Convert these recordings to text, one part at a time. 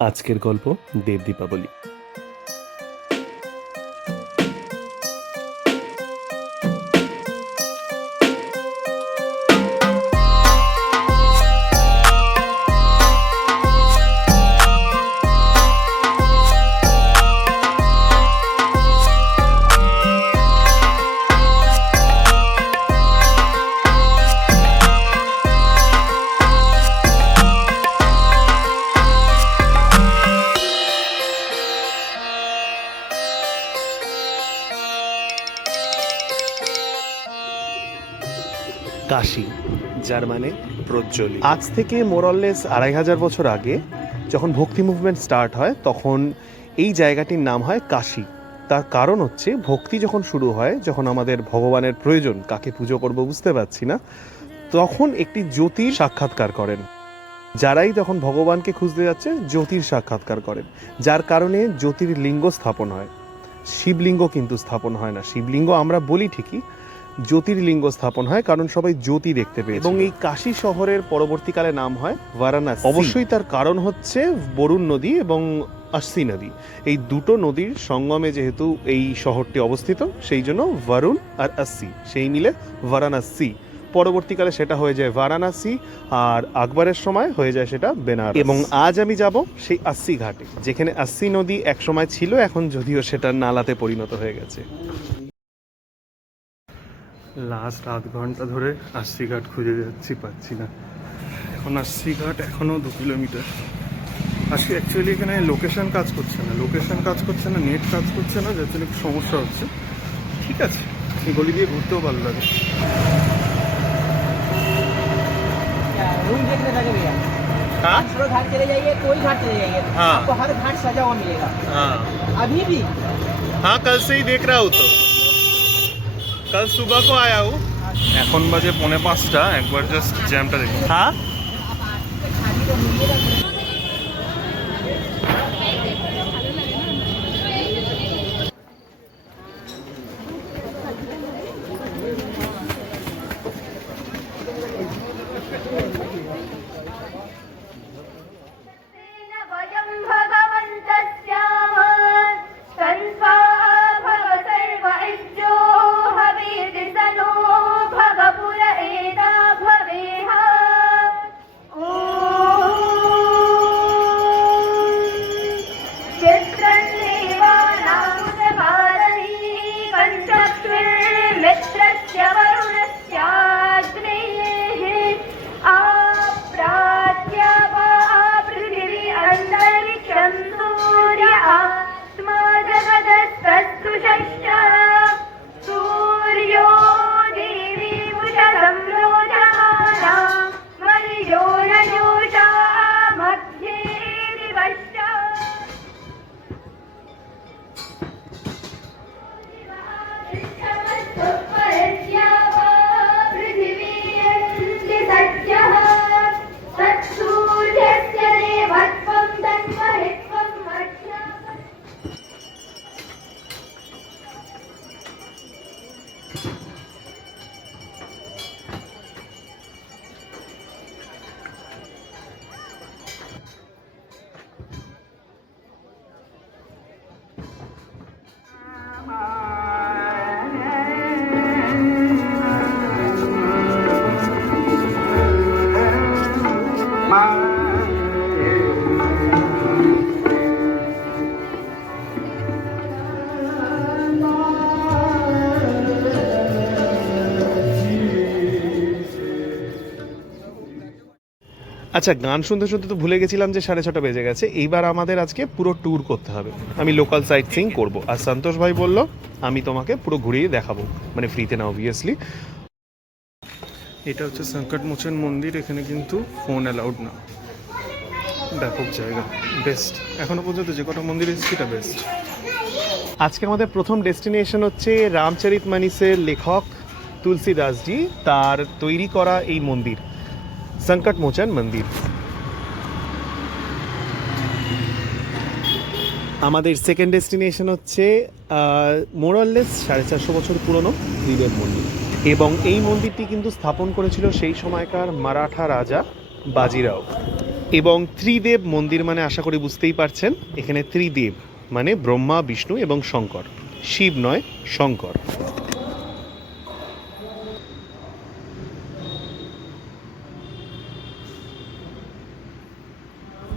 আজকের গল্প দেব দীপাবলি। কাশী, যার মানে প্রজ্জ্বলী। আজ থেকে মোরললেস 2500 বছর আগে যখন ভক্তি মুভমেন্ট স্টার্ট হয়, তখন এই জায়গাটির নাম হয় কাশী। তার কারণ হচ্ছে, ভক্তি যখন শুরু হয়, যখন আমাদের ভগবানের প্রয়োজন, কাকে পুজো করব বুঝতে পারছি না, তখন একটি জ্যোতির সাক্ষাৎকার করেন। যারাই তখন ভগবানকে খুঁজতে যাচ্ছে, জ্যোতির সাক্ষাৎকার করেন, যার কারণে জ্যোতির্লিঙ্গ স্থাপন হয়। শিবলিঙ্গ কিন্তু স্থাপন হয় না। শিবলিঙ্গ আমরা বলি ঠিকই, জ্যোতির্লিঙ্গ স্থাপন হয়, কারণ সবাই জ্যোতি দেখতে পেয়েছে। এবং এই কাশী শহরের পরবর্তীকালে নাম হয় বারাণসী। অবশ্যই তার কারণ হচ্ছে বরুণ নদী এবং অস্সি নদী, এই দুটো নদীর সঙ্গমে যেহেতু এই শহরটি অবস্থিত, সেই জন্য বরুণ আর অস্সি সেই মিলে বারাণসী। পরবর্তীকালে সেটা হয়ে যায় বারাণসী, আর আকবরের সময় হয়ে যায় সেটা বেনারস। এবং আজ আমি যাব সেই অস্সি ঘাটে, যেখানে অস্সি নদী এক সময় ছিল, এখন যদিও সেটা নালাতে পরিণত হয়ে গেছে। লাস্ট আধ ঘন্টা ধরে অস্সি ঘাট খুঁজে যাচ্ছি, পাচ্ছি না। এখন অস্সি ঘাট এখনও 2 কিলোমিটার। আজকে অ্যাকচুয়ালি এখানে লোকেশন কাজ করছে না, নেট কাজ করছে না, যার জন্য একটু সমস্যা হচ্ছে। ঠিক আছে, এই গলি দিয়ে ঘুরতেও ভালো লাগে। रूम देखने लगे भैया। हाँ घाट चले जाइए, कोई घाट चले जाइए, हाँ। आपको हर घाट सजा हुआ मिलेगा। हाँ अभी भी हाँ, कल से ही देख रहा हूँ, तो कल सुबह को आया हूँ। এখন বাজে 4:45, একবার জাস্ট জ্যামটা দেখুন। হ্যাঁ, भजं भगवन्तस्याम संस्वाहा भव सर्वैज्यो हविर्दिसनो भगपुर एदा भवेह। चित्रन्देवानामुदभारणी कण्ठस्मिन्मित्रस्य वरुणस्याग्नेः आप्रात्य वा पृथिवी अन्तरिक्षं सूर्य आत्मा जगदस्तस्तुषश्च सूर्यो देवी मुषसंरोचमाना मर्यो न जोषा मध्ये दिवश्च। আচ্ছা, গান শুনতে শুনতে তো ভুলে গেছিলাম যে 6:30 বেজে গেছে। এইবার আমাদের আজকে পুরো ট্যুর করতে হবে। আমি লোকাল সাইট সিইং করবো, আর সন্তোষ ভাই বলল আমি তোমাকে পুরো ঘুরিয়ে দেখাবো, মানে ফ্রিতে না অবভিয়াসলি। এটা হচ্ছে সংকটমোচন মন্দির, এখানে কিন্তু ফোন অ্যালাউড না। ব্যাপক জায়গা, বেস্ট। এখনো পর্যন্ত যে কটা মন্দির এসেছি এটা বেস্ট। আজকে আমাদের প্রথম ডেস্টিনেশন হচ্ছে রামচরিতমানসের লেখক তুলসীদাসজি তার তৈরি করা এই মন্দির, সংকটমোচন মন্দির। আমাদের সেকেন্ড ডেস্টিনেশন হচ্ছে মোরললেস 450 বছর পুরনো ত্রিবেদ মন্দির, এবং এই মন্দিরটি কিন্তু স্থাপন করেছিল সেই সময়কার মারাঠা রাজা বাজিরাও। এবং ত্রিদেব মন্দির মানে আশা করি বুঝতেই পারছেন, এখানে ত্রিদেব মানে ব্রহ্মা, বিষ্ণু এবং শঙ্কর, শিব নয় শঙ্কর।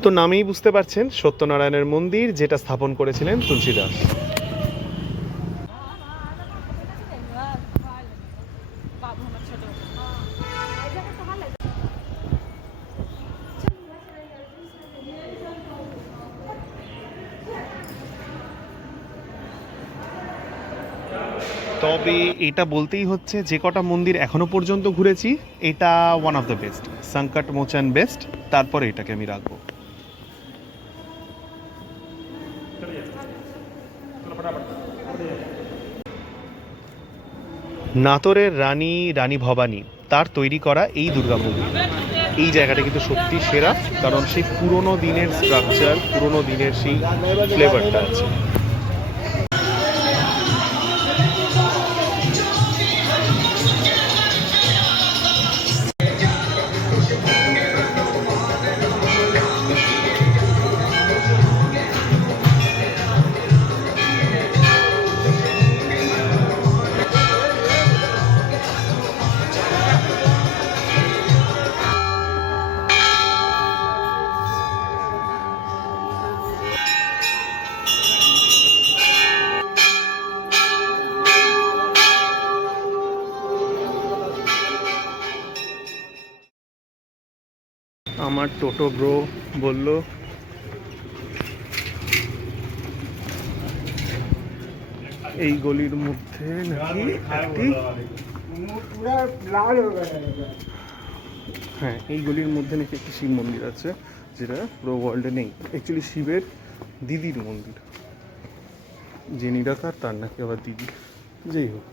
তো নামেই বুঝতে পারছেন সত্যনারায়ণের মন্দির, যেটা স্থাপন করেছিলেন তুলসীদাস। তবে এটা বলতেই হচ্ছে, যে কটা মন্দির এখনো পর্যন্ত ঘুরেছি এটা ওয়ান অফ দ্য বেস্ট। সংকট মোচন বেস্ট, তারপরে এটাকে আমি রাখবো। নাটোরের রানী ভবানী তার তৈরি করা এই দুর্গা মন্দির, এই জায়গাটা কিন্তু সত্যি সেরা, কারণ সেই পুরোনো দিনের স্ট্রাকচার, পুরোনো দিনের সেই ফ্লেভারটা আছে। আমার টোটো ব্রো বলল এই গলির মধ্যে নাকি একটি, হ্যাঁ এই গলির মধ্যে নাকি একটি শিব মন্দির আছে, যেটা পুরো ওয়ার্ল্ডে নেই। অ্যাকচুয়ালি শিবের দিদির মন্দির, যে নিরাকার তার নাকি আবার দিদি। যাই হোক,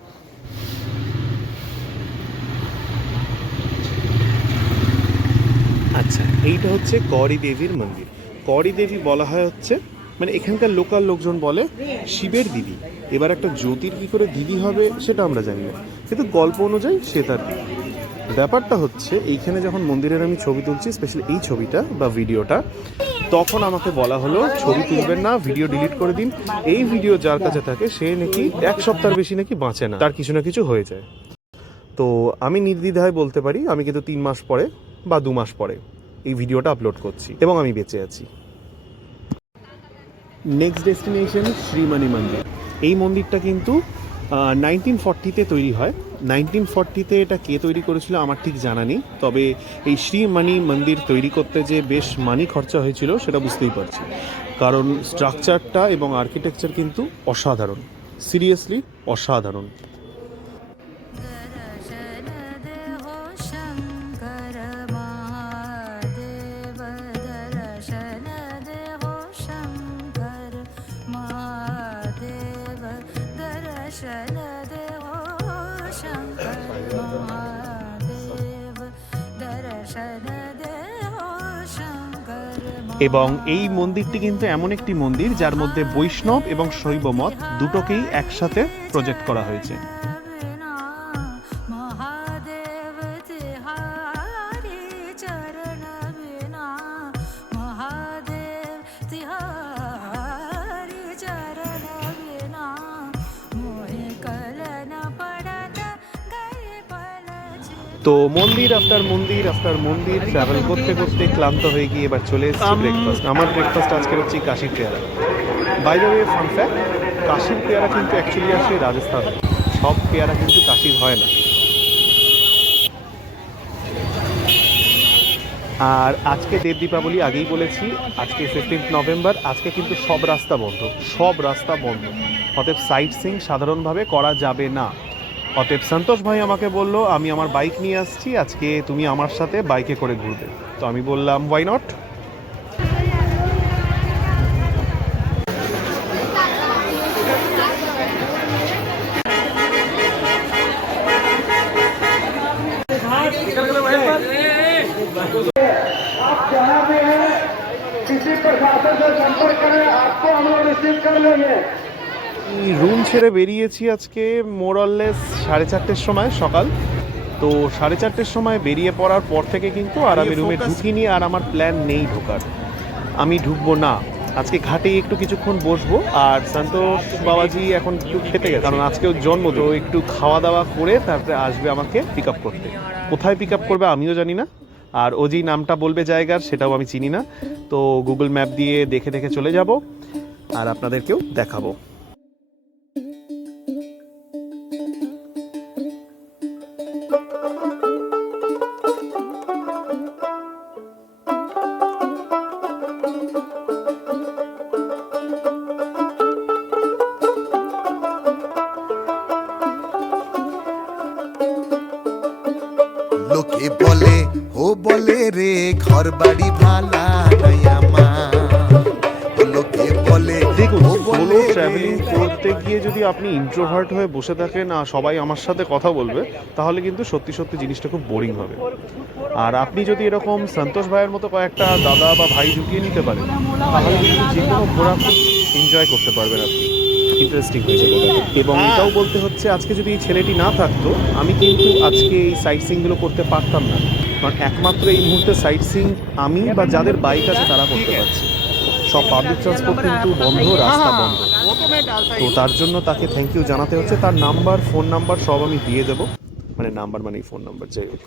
আচ্ছা এইটা হচ্ছে কৌরি দেবীর মন্দির। কৌরি দেবী বলা হয় হচ্ছে, মানে এখানকার লোকাল লোকজন বলে শিবের দিদি। এবার একটা জ্যোতির কী করে দিদি হবে সেটা আমরা জানি না, কিন্তু গল্প অনুযায়ী সে তার দিদি। ব্যাপারটা হচ্ছে এইখানে যখন মন্দিরের আমি ছবি তুলছি, স্পেশালি এই ছবিটা বা ভিডিওটা, তখন আমাকে বলা হলো ছবি তুলবেন না, ভিডিও ডিলিট করে দিন। এই ভিডিও যার কাছে থাকে সে নাকি 1 সপ্তাহের বেশি নাকি বাঁচে না, তার কিছু না কিছু হয়ে যায়। তো আমি নির্দ্বিধায় বলতে পারি আমি কিন্তু 3 মাস পরে বা 2 মাস পরে এই ভিডিওটা আপলোড করছি এবং আমি বেঁচে আছি। নেক্সট ডেস্টিনেশন শ্রীমণি মন্দির। এই মন্দিরটা কিন্তু 1940-তে তৈরি হয়। 1940-তে এটা কে তৈরি করেছিল আমার ঠিক জানা নেই, তবে এই শ্রীমণি মন্দির তৈরি করতে যে বেশ মানি খরচা হয়েছিল সেটা বুঝতেই পারছি, কারণ স্ট্রাকচারটা এবং আর্কিটেকচার কিন্তু অসাধারণ, সিরিয়াসলি অসাধারণ। এবং এই মন্দিরটি কিন্তু এমন একটি মন্দির যার মধ্যে বৈষ্ণব এবং শৈব মত দুটোকেই একসাথে প্রজেক্ট করা হয়েছে। তো মন্দির আফটার মন্দির আফটার মন্দির ট্রাভেল করতে করতে ক্লান্ত হয়ে গিয়ে এবার চলে এসেছি ব্রেকফাস্ট। আমার ব্রেকফাস্ট আজকের হচ্ছে কাশির পেয়ারা। By the way fun fact, কাশির পেয়ারা কিন্তু অ্যাকচুয়ালি আসে রাজস্থান, সব পেয়ারা কিন্তু কাশির হয় না। আর আজকে দেব দীপাবলি, আগেই বলেছি আজকে 15 নভেম্বর, আজকে কিন্তু সব রাস্তা বন্ধ, সব রাস্তা বন্ধ, অতএব সাইট সিইং সাধারণভাবে করা যাবে না। অতএব সন্তোষ ভাই আমাকে বলল আমি আমার বাইক নিয়ে আসছি, আজকে তুমি আমার সাথে বাইকে করে ঘুরবে। তো আমি বললাম ওয়াই নট। রুম ছেড়ে বেরিয়েছি আজকে মোরলেস 4:30-র সময় সকাল। তো 4:30-র সময় বেরিয়ে পড়ার পর থেকে কিন্তু আর আমি রুমে ঢুকিনি, আর আমার প্ল্যান নেই ঢোকার। আমি ঢুকবো না আজকে, ঘাটে একটু কিছুক্ষণ বসবো। আর সন্তোষ বাবাজি এখন একটু খেতে গেছে, কারণ আজকে ওর জন্মদিন, তো একটু খাওয়া দাওয়া করে তারপরে আসবে আমাকে পিক আপ করতে। কোথায় পিক আপ করবে আমিও জানি না, আর ও যেই নামটা বলবে জায়গার সেটাও আমি চিনি না। তো গুগল ম্যাপ দিয়ে দেখে দেখে চলে যাব আর আপনাদেরকেও দেখাবো। লোকে বলে ও বলে রে ঘর বাড়ি ভালা নাই আমার, লোকে বলে দেখুন, ও সোলো বলে রে ট্রাভেলিং করতে গিয়ে যদি আপনি ইন্ট্রোভার্ট হয়ে বসে থাকেন আর সবাই আমার সাথে কথা বলবে, তাহলে কিন্তু সত্যি সত্যি জিনিসটা খুব বোরিং হবে। আর আপনি যদি এরকম সন্তোষ ভাইয়ের মতো কয়েকটা দাদা বা ভাই ঢুকিয়ে নিতে পারেন, তাহলে কিন্তু যে কোনো ঘোরা খুব এনজয় করতে পারবেন আপনি, ইন্টারেস্টিং হয়ে যাবে ব্যাপারটা। এবং এটাও বলতে হচ্ছে, আজকে যদি এই ছেলেটি না থাকতো আমি কিন্তু আজকে এই সাইট সিইংগুলো করতে পারতাম না, কারণ একমাত্র এই মুহূর্তে সাইট সিইং আমি বা যাদের বাইক আছে তারা করতে পারছি। সব পাবলিক ট্রান্সপোর্ট কিন্তু বন্ধ, রাস্তা বন্ধ। তো তার জন্য তাকে থ্যাংক ইউ জানাতে হচ্ছে। তার নাম্বার, ফোন নাম্বার সব আমি দিয়ে দেবো, মানে নাম্বার মানে ফোন নাম্বার, যাই হোক।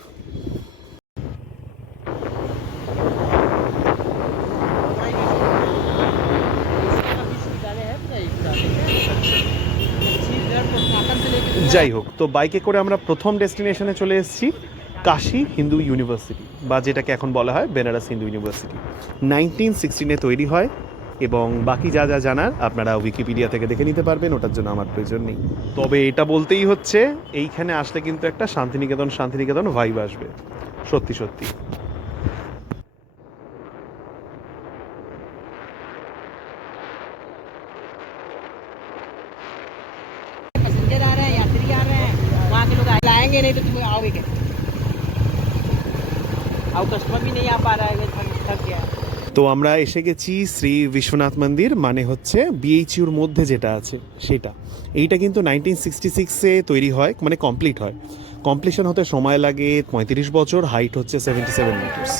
যাই হোক, তো বাইকে করে আমরা প্রথম ডেস্টিনেশনে চলে এসেছি, কাশী হিন্দু ইউনিভার্সিটি, বা যেটাকে এখন বলা হয় বেনারস হিন্দু ইউনিভার্সিটি। 1916-এ তৈরি হয়, এবং বাকি যা যা জানার আপনারা উইকিপিডিয়া থেকে দেখে নিতে পারবেন, ওটার জন্য আমার প্রয়োজন নেই। তবে এটা বলতেই হচ্ছে, এইখানে আসলে কিন্তু একটা শান্তিনিকেতন শান্তিনিকেতন ভাইব আসবে, সত্যি সত্যি। पैसेंजर आ रहे हैं, यात्री आ रहे हैं, वहाँ के लोग लाएंगे नहीं तो तुम आओगे क्या? और कस्टमर भी नहीं आ पा रहा है, थक गया। তো আমরা এসে গেছি শ্রী বিশ্বনাথ মন্দির, মানে হচ্ছে বিএইচইউর মধ্যে যেটা আছে সেটা। এইটা কিন্তু 1966-এ তৈরি হয়, মানে কমপ্লিট হয়। কমপ্লিশন হতে সময় লাগে 35 বছর, হাইট হচ্ছে 77 মিটার্স।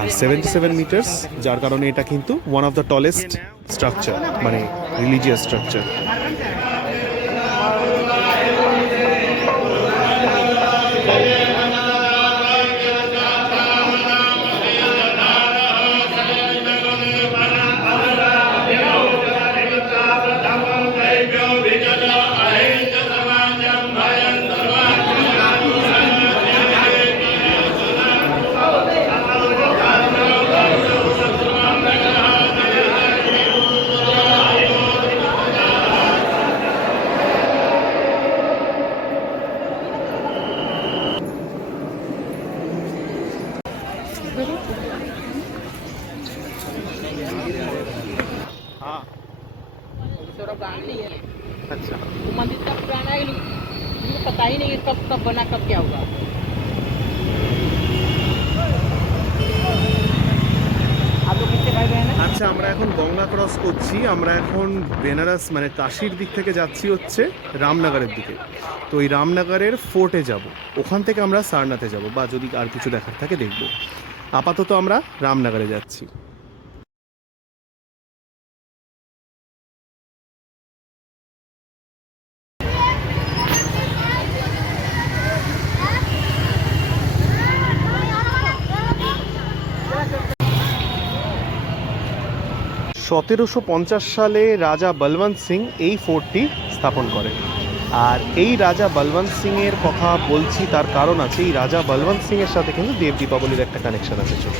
আর 77 মিটার্স, যার কারণে এটা কিন্তু one of the tallest structure, মানে রিলিজিয়াস স্ট্রাকচার। सौरभ गांधी नहीं है, আচ্ছা, वो मंदिर तब पुराना है, मुझे पता ही नहीं है कब कब बना, कब क्या हुआ। आप लोग कितने भाई बहन हैं? আচ্ছা, আমরা এখন গঙ্গা ক্রস করছি। আমরা এখন বেনারস মানে কাশীর দিক থেকে যাচ্ছি হচ্ছে রামনগরের দিকে। তো এই রামনগরের ফোর্টে যাব, ওখান থেকে আমরা সারনাথে যাব, বা যদি আর কিছু দেখার থাকে দেখব। আপাতত আমরা রামনগরে যাচ্ছি। সতেরোশো সালে রাজা বলবন্ত সিং এই ফোর্টটি স্থাপন করেন। আর এই রাজা বলবন্ত সিংয়ের কথা বলছি, তার কারণ আছে, এই রাজা বলবন্ত সিংয়ের সাথে কিন্তু দেব দীপাবলির একটা কানেকশন আছে ছোট।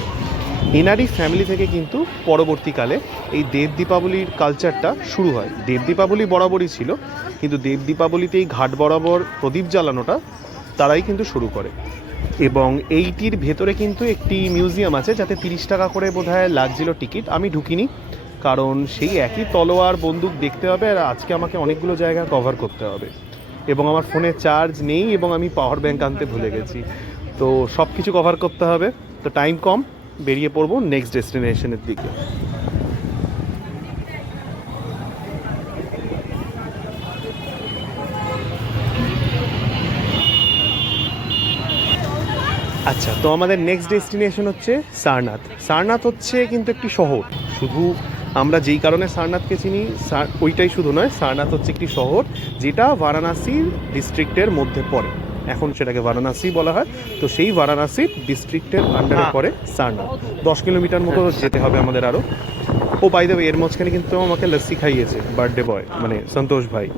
এনারই ফ্যামিলি থেকে কিন্তু পরবর্তীকালে এই দেব দীপাবলির কালচারটা শুরু হয়। দেব দীপাবলি বরাবরই ছিল, কিন্তু দেব দীপাবলিতে এই ঘাট বরাবর প্রদীপ জ্বালানোটা তারাই কিন্তু শুরু করে। এবং এইটির ভেতরে কিন্তু একটি মিউজিয়াম আছে, যাতে 30 টাকা করে বোধহয় লাগছিল টিকিট। আমি ঢুকিনি, কারণ সেই একই তলোয়ার বন্দুক দেখতে হবে, আর আজকে আমাকে অনেকগুলো জায়গা কভার করতে হবে, এবং আমার ফোনে চার্জ নেই, এবং আমি পাওয়ার ব্যাংক আনতে ভুলে গেছি। তো সব কিছু কভার করতে হবে, তো টাইম কম, বেরিয়ে পড়বো নেক্সট ডেস্টিনেশনের দিকে। আচ্ছা, তো আমাদের নেক্সট ডেস্টিনেশন হচ্ছে সারনাথ। সারনাথ হচ্ছে কিন্তু একটি শহর। শুধু আমরা যেই কারণে সারনাথকে চিনি ওইটাই শুধু নয়, সারনাথ হচ্ছে একটি শহর যেটা বারাণসী ডিস্ট্রিক্টের মধ্যে পড়ে। এখন সেটাকে বারাণসী বলা হয়। তো সেই বারাণসী ডিস্ট্রিক্টের আন্ডারে পড়ে সারনাথ। 10 কিলোমিটার মতো যেতে হবে আমাদের আরও। ও বাই দ্য ওয়ে, এর মাঝখানে কিন্তু আমাকে লস্যি খাইয়েছে বার্থডে বয়, মানে সন্তোষ ভাই।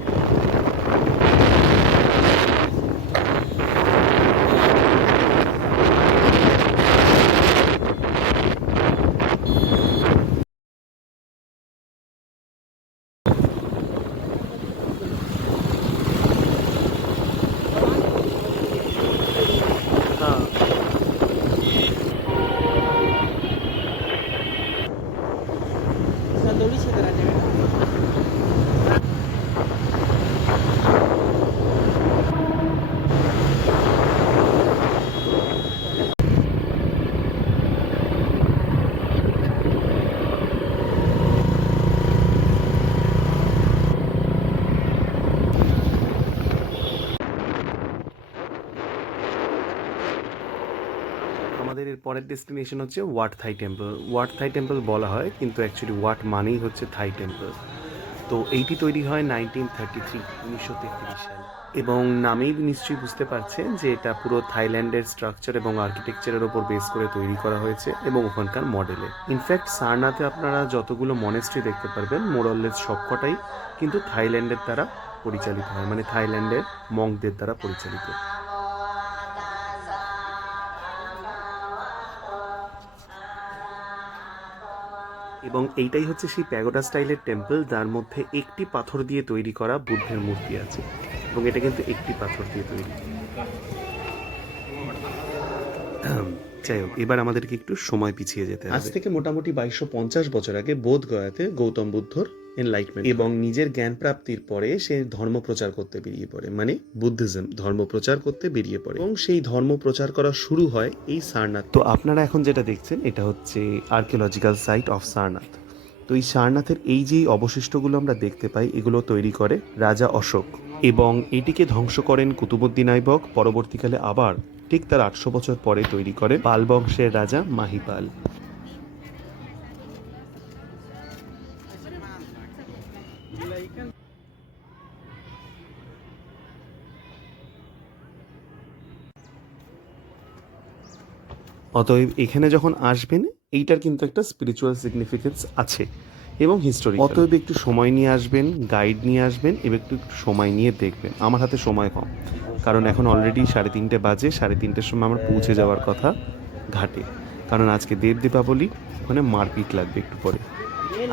तंदूरी क्षेत्र आहे আমাদের এর পরের ডেস্টিনেশন হচ্ছে ওয়াট থাই টেম্পল। ওয়াট থাই টেম্পল বলা হয়, কিন্তু অ্যাকচুয়ালি ওয়াট মানেই হচ্ছে থাই টেম্পল। তো এইটি তৈরি হয় 1933 সালে, এবং নামেই নিশ্চয়ই বুঝতে পারছেন যে এটা পুরো থাইল্যান্ডের স্ট্রাকচার এবং আর্কিটেকচারের ওপর বেস করে তৈরি করা হয়েছে এবং ওখানকার মডেলে। ইনফ্যাক্ট সারনাথে আপনারা যতগুলো মনেস্ট্রি দেখতে পারবেন মোরললেস সবকটাই কিন্তু থাইল্যান্ডের দ্বারা পরিচালিত হয়, মানে থাইল্যান্ডের মঙ্কদের দ্বারা পরিচালিত। এবং এইটাই হচ্ছে সেই প্যাগোডা স্টাইলের টেম্পল, যার মধ্যে একটি পাথর দিয়ে তৈরি করা বুদ্ধের মূর্তি আছে, এবং এটা কিন্তু একটি পাথর দিয়ে তৈরি। যাই হোক, এবার আমাদেরকে একটু সময় পিছিয়ে যেতে হবে। আজ থেকে মোটামুটি 2250 বছর আগে বোধগয়াতে গৌতম বুদ্ধর এনলাইটমেন্ট এবং নিজের জ্ঞান প্রাপ্তির পরে সে ধর্ম প্রচার করতে বেরিয়ে পড়ে, মানে বুদ্ধিজম ধর্ম প্রচার করতে বেরিয়ে পড়ে, এবং সেই ধর্ম প্রচার করা শুরু হয় এই সারনাথ। তো আপনারা এখন যেটা দেখছেন এটা হচ্ছে আর্কিওলজিক্যাল সাইট অফ সারনাথ। তো এই সারনাথের এই যে অবশিষ্টগুলো আমরা দেখতে পাই, এগুলো তৈরি করে রাজা অশোক, এবং এটিকে ধ্বংস করেন কুতুবুদ্দিন আইবক। পরবর্তীকালে আবার ঠিক তার 800 বছর পরে তৈরি করে পাল বংশের রাজা মাহিপাল। অতএব এখানে যখন আসবেন, এইটার কিন্তু একটা স্পিরিচুয়াল সিগনিফিকেন্স আছে এবং হিস্টোরি। অতএব একটু সময় নিয়ে আসবেন, গাইড নিয়ে আসবেন, এবং একটু সময় নিয়ে দেখবেন। আমার হাতে সময় কম, কারণ এখন অলরেডি 3:30 বাজে। 3:30-র সময় আমার পৌঁছে যাওয়ার কথা ঘাটে, কারণ আজকে দেব দীপাবলি, ওখানে মারপিট লাগবে একটু পরে।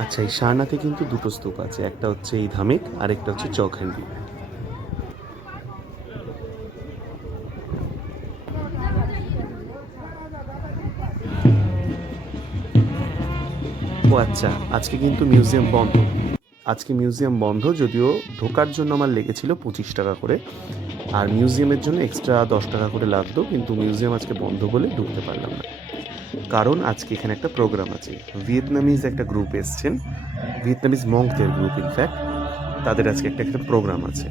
আচ্ছা, এই সারনাথে কিন্তু দুটো স্তূপ আছে, একটা হচ্ছে এই ধামেক আর একটা হচ্ছে চৌখান্ডি। ও আচ্ছা, আজকে কিন্তু মিউজিয়াম বন্ধ। আজকে মিউজিয়াম বন্ধ, যদিও ঢোকার জন্য আমার লেগেছিল 25 টাকা করে, আর মিউজিয়ামের জন্য এক্সট্রা 10 টাকা করে লাগতো, কিন্তু মিউজিয়াম আজকে বন্ধ বলে ঢুকতে পারলাম না। কারণ আজকে এখানে একটা প্রোগ্রাম আছে। ভিয়েতনামিজ একটা গ্রুপ এসছেন, ভিয়েতনামিজ মঙ্কদের গ্রুপ ইনফ্যাক্ট, তাদের আজকে একটা প্রোগ্রাম আছে।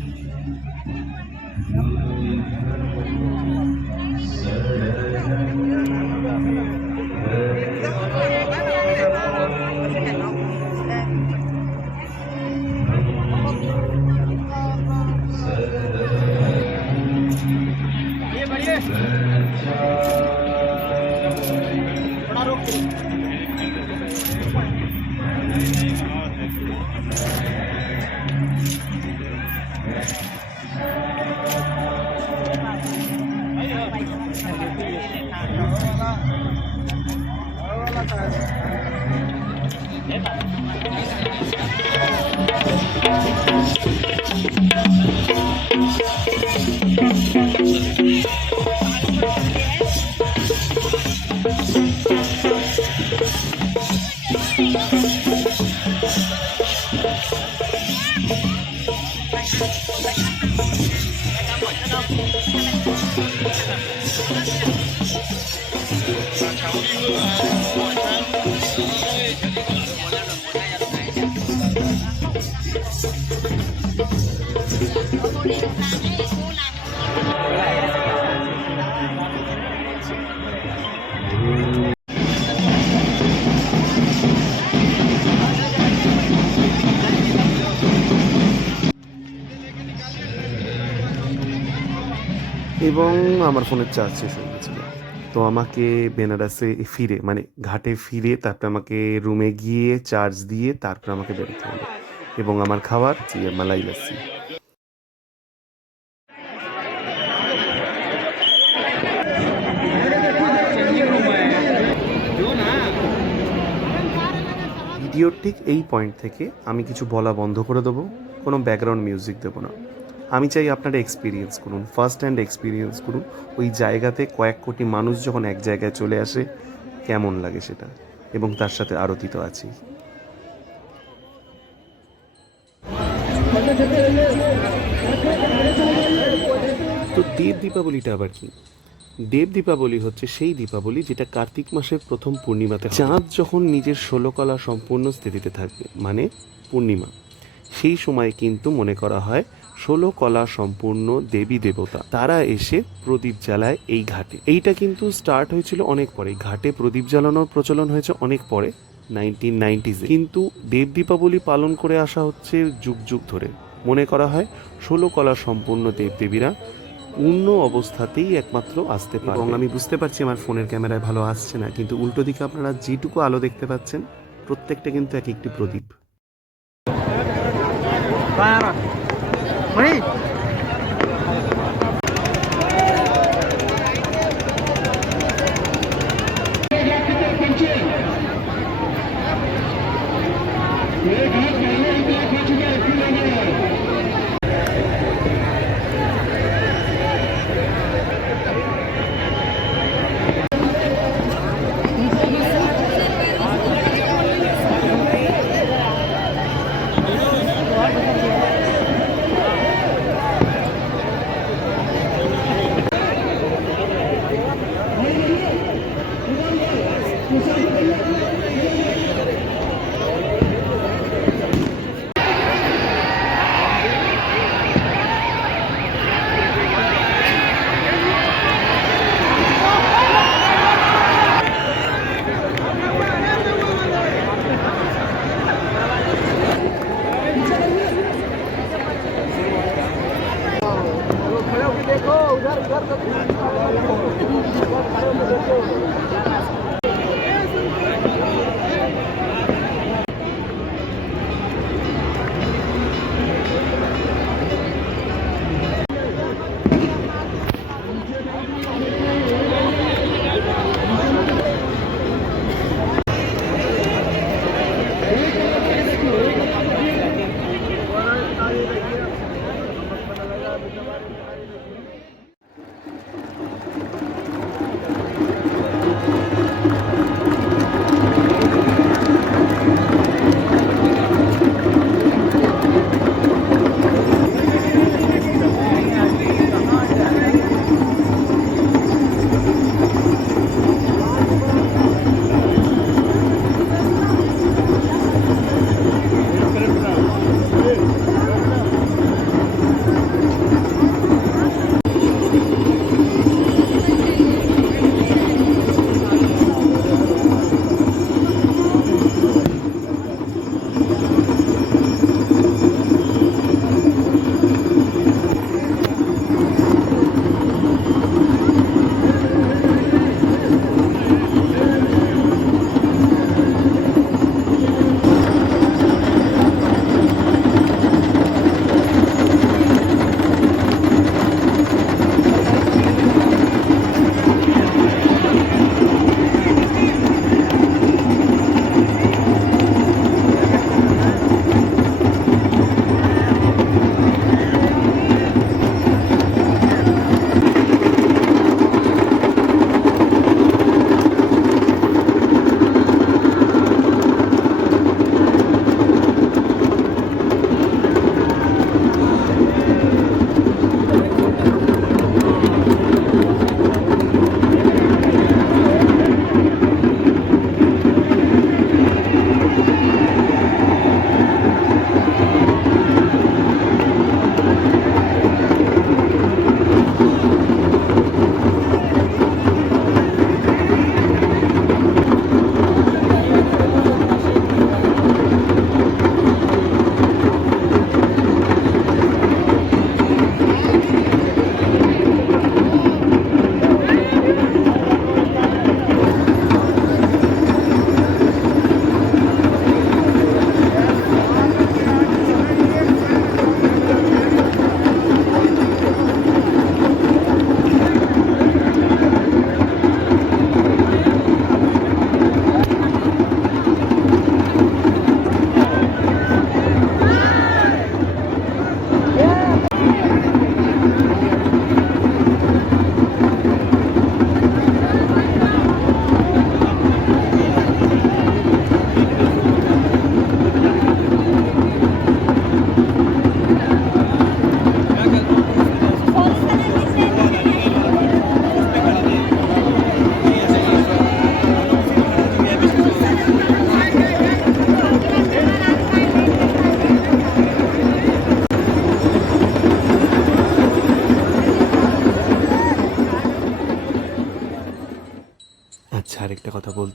এবং আমার ফোনের চার্জ শেষ হয়ে গেছিলো। তো আমাকে বেনারসে ফিরে মানে ঘাটে ফিরে তারপরে আমাকে রুমে গিয়ে চার্জ দিয়ে তারপর আমাকে বেরোতে হলো। এবং আমার খাবার মালাই লাসি। ভিডিওর ঠিক এই পয়েন্ট থেকে আমি কিছু বলা বন্ধ করে দেবো, কোনো ব্যাকগ্রাউন্ড মিউজিক দেবো না। আমি চাই আপনারা এক্সপিরিয়েন্স করুন, ফার্স্ট হ্যান্ড এক্সপিরিয়েন্স করুন ওই জায়গাতে কয়েক কোটি মানুষ যখন এক জায়গায় চলে আসে কেমন লাগে সেটা, এবং তার সাথে আরতি তো আছেই। তো দেব দীপাবলিটা আবার কি? দেব দীপাবলি হচ্ছে সেই দীপাবলি যেটা কার্তিক মাসের প্রথম পূর্ণিমাতে চাঁদ যখন নিজের ষোলকলা সম্পূর্ণ স্থিতিতে থাকবে, মানে পূর্ণিমা, সেই সময় কিন্তু মনে করা হয় 16 কলা সম্পূর্ণ দেবী দেবতা তারা এসে প্রদীপ জ্বালায় এই ঘাটে। এইটা কিন্তু স্টার্ট হয়েছিল অনেক পরে, ঘাটে প্রদীপ জ্বালানোর প্রচলন হয়েছে অনেক পরে 1990s, কিন্তু দেব দীপাবলি পালন করে আসা হচ্ছে যুগ যুগ ধরে। মনে করা হয় 16 কলা সম্পূর্ণ দেবদেবীরা পূর্ণ অবস্থাতেই একমাত্র আসতে পারে। এবং আমি বুঝতে পারছি আমার ফোনের ক্যামেরায় ভালো আসছে না, কিন্তু উল্টো দিকে আপনারা যেটুকু আলো দেখতে পাচ্ছেন প্রত্যেকটা কিন্তু এক একটি প্রদীপ।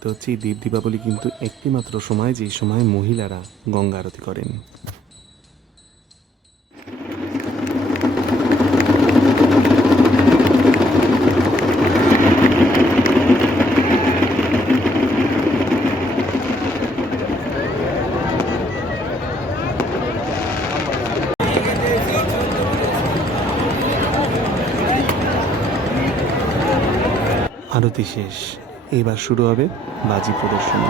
বলতে হচ্ছে এই দেব দীপাবলি কিন্তু একটিমাত্র সময় যেই সময় মহিলারা গঙ্গা আরতি করেন। আরতি শেষ, এবার শুরু হবে বাজি প্রদর্শনী।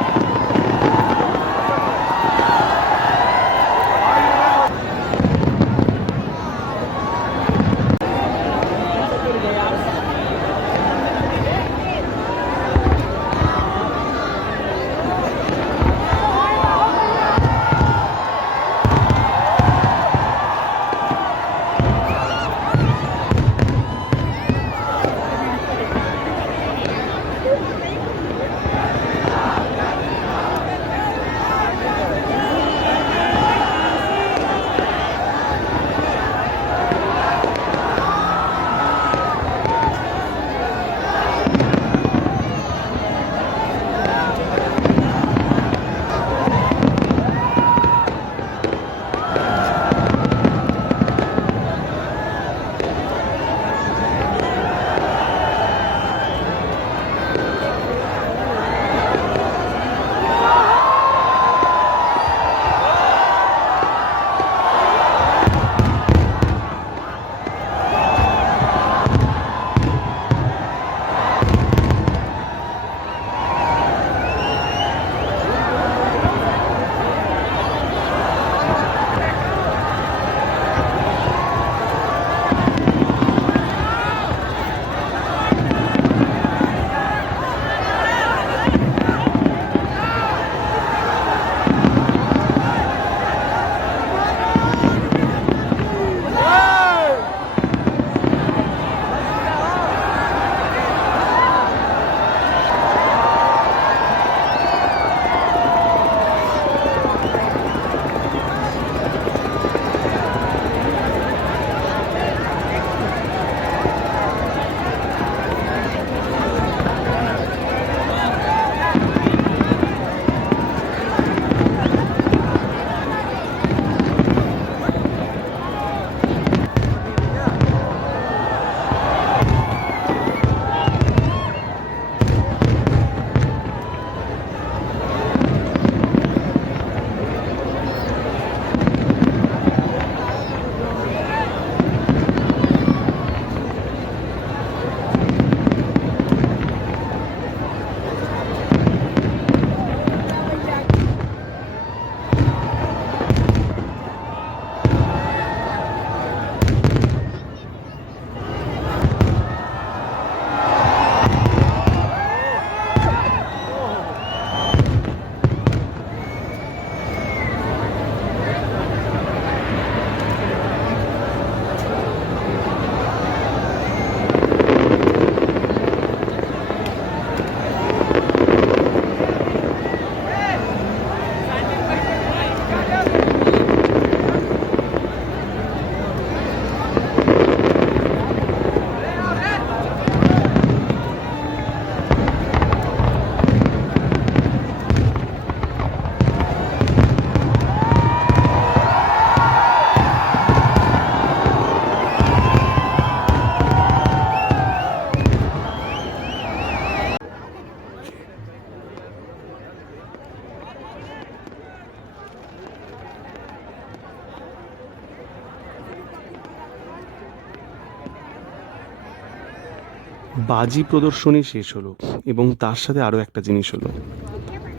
বাজি প্রদর্শনী শেষ হলো এবং তার সাথে আরও একটা জিনিস হলো,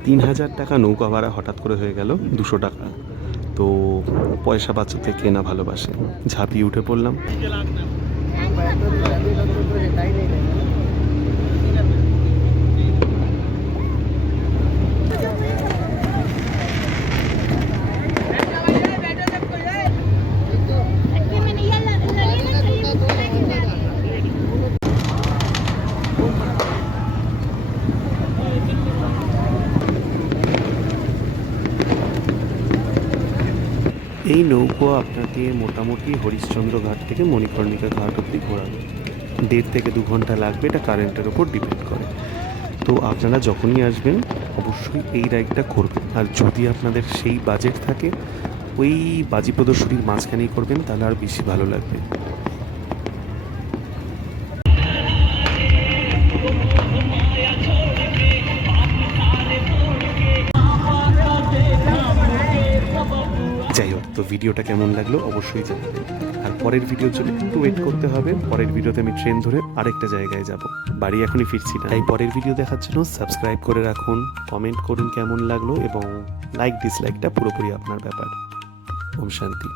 3000 টাকা নৌকা ভাড়া হঠাৎ করে হয়ে গেল 200 টাকা। তো পয়সা বাঁচাতে কে না ভালোবাসে, ঝাঁপিয়ে উঠে পড়লাম। এই নৌকো আপনাকে মোটামুটি হরিশ্চন্দ্র ঘাট থেকে মণিকর্ণিকা ঘাট অব্দি ঘোরাবে। 1.5 থেকে 2 ঘন্টা লাগবে, এটা কারেন্টের ওপর ডিপেন্ড করে। তো আপনারা যখনই আসবেন অবশ্যই এই রাইডটা করবেন, আর যদি আপনাদের সেই বাজেট থাকে ওই বাজি প্রদর্শনীর মাঝখানেই করবেন, তাহলে আর বেশি ভালো লাগবে। যাই হোক, তো ভিডিওটা কেমন লাগলো অবশ্যই জানাবেন। আর পরের ভিডিওর জন্য একটু ওয়েট করতে হবে। পরের ভিডিওতে আমি ট্রেন ধরে আরেকটা জায়গায় যাব, বাড়ি এখনই ফিরছি না। তাই পরের ভিডিও দেখার জন্য সাবস্ক্রাইব করে রাখুন, কমেন্ট করুন কেমন লাগলো, এবং লাইক ডিসলাইকটা পুরোপুরি আপনার ব্যাপার। ওম শান্তি।